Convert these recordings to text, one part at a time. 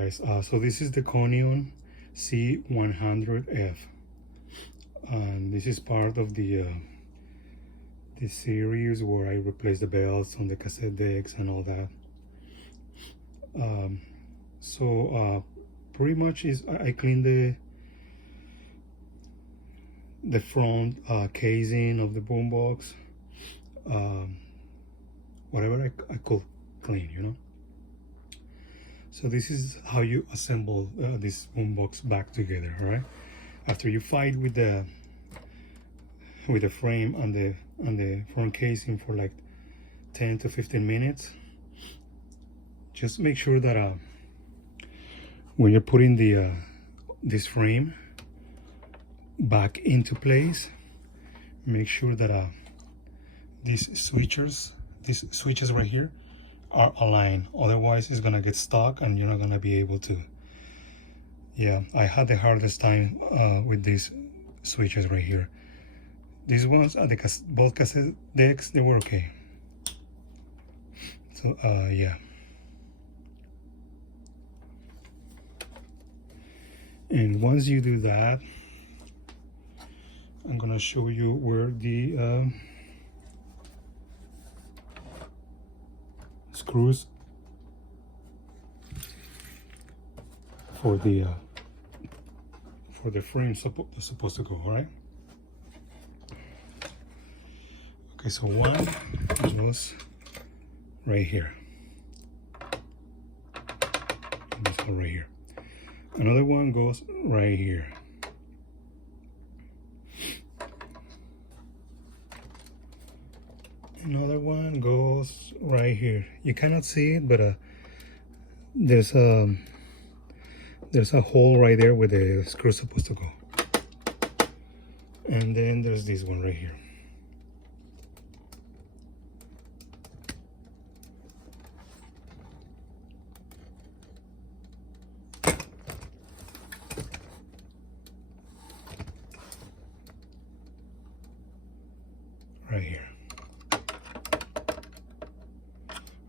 guys, so this is the Conion C-100f, and this is part of the this series where I replace the belts on the cassette decks and all that. Pretty much is I clean the front casing of the boombox, whatever I could clean, you know. So this is how you assemble this boombox back together, right? After you fight with the frame and the front casing for like 10 to 15 minutes, just make sure that when you're putting the this frame back into place, make sure that these switches right here are aligned. Otherwise it's gonna get stuck and you're not gonna be able to. Yeah, I had the hardest time with these switches right here. These ones at both cassette decks, they were okay. So yeah, and once you do that, I'm gonna show you where the screws for the frame supposed to go. All right. Okay, so one goes right here. And this one right here. Another one goes right here. Another one goes right here. You cannot see it, but there's a hole right there where the screw's supposed to go. And then there's this one right here. Right here.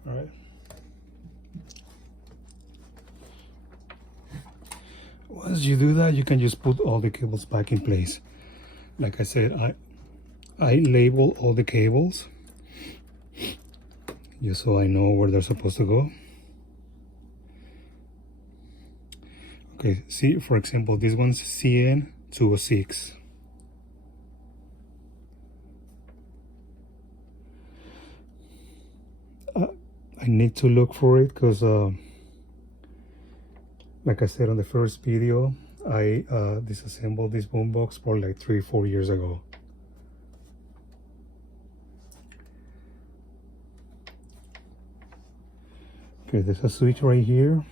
All right. Once you do that, you can just put all the cables back in place. Like I said, I label all the cables just so I know where they're supposed to go. Okay, see, for example, this one's CN206. I need to look for it because like I said on the first video, I disassembled this boombox probably like 3-4 years ago. Okay, there's a switch right here.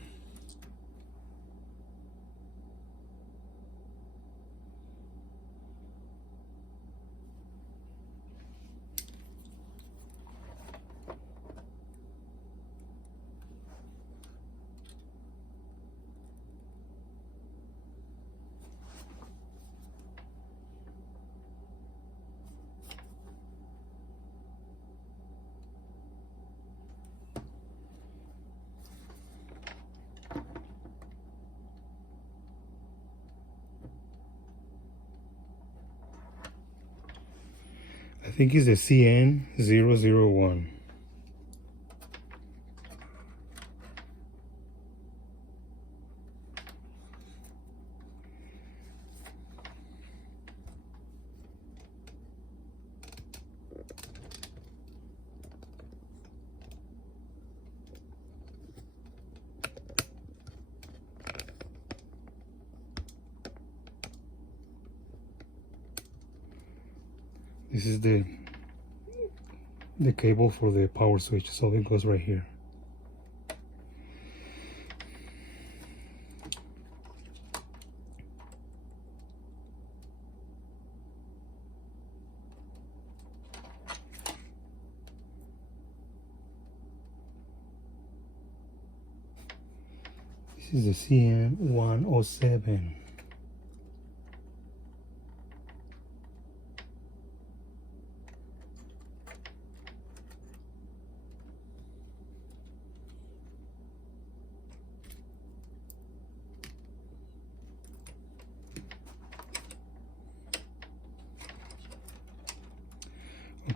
I think it's the CN001. This is the cable for the power switch, so it goes right here. This is the CN107.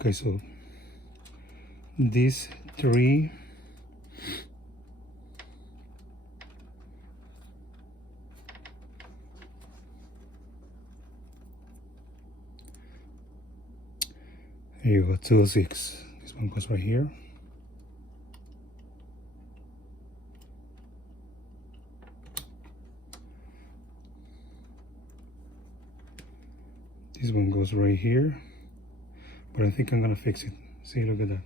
Okay, so these three here you go, 206. This one goes right here. This one goes right here, but I think I'm gonna fix it. See, look at that.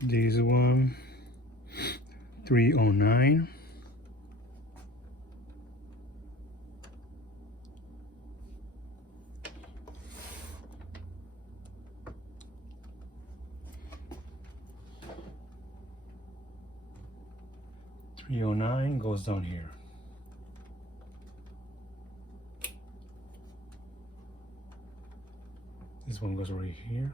This one, 309. Goes down here. This one goes right here.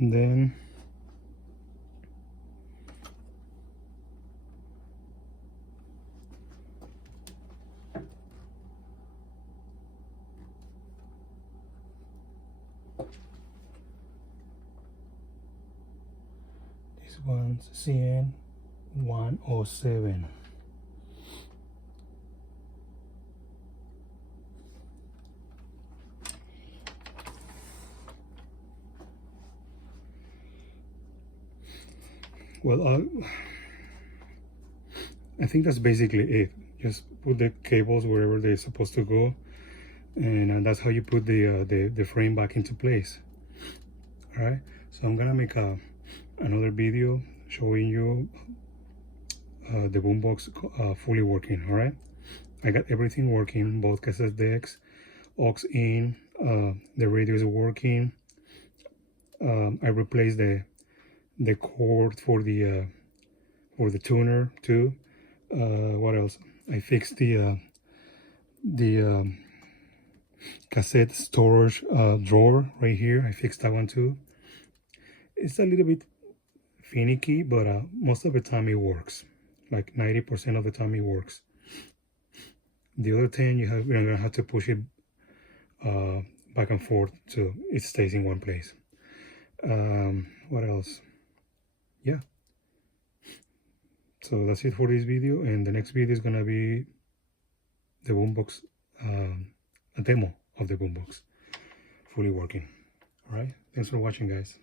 And then this one's CN-107. Well, I think that's basically it. Just put the cables wherever they're supposed to go, and that's how you put the frame back into place. All right. So I'm gonna make another video showing you the Boombox fully working. All right. I got everything working. Both cassette decks, aux in. The radio is working. I replaced the cord for the tuner too. What else? I fixed the cassette storage drawer right here. I fixed that one too. It's a little bit finicky, but most of the time it works. Like 90% of the time it works. The other 10 you're gonna have to push it back and forth so it stays in one place. What else? Yeah. So that's it for this video, and the next video is gonna be the Boombox, a demo of the Boombox fully working. All right, thanks for watching, guys.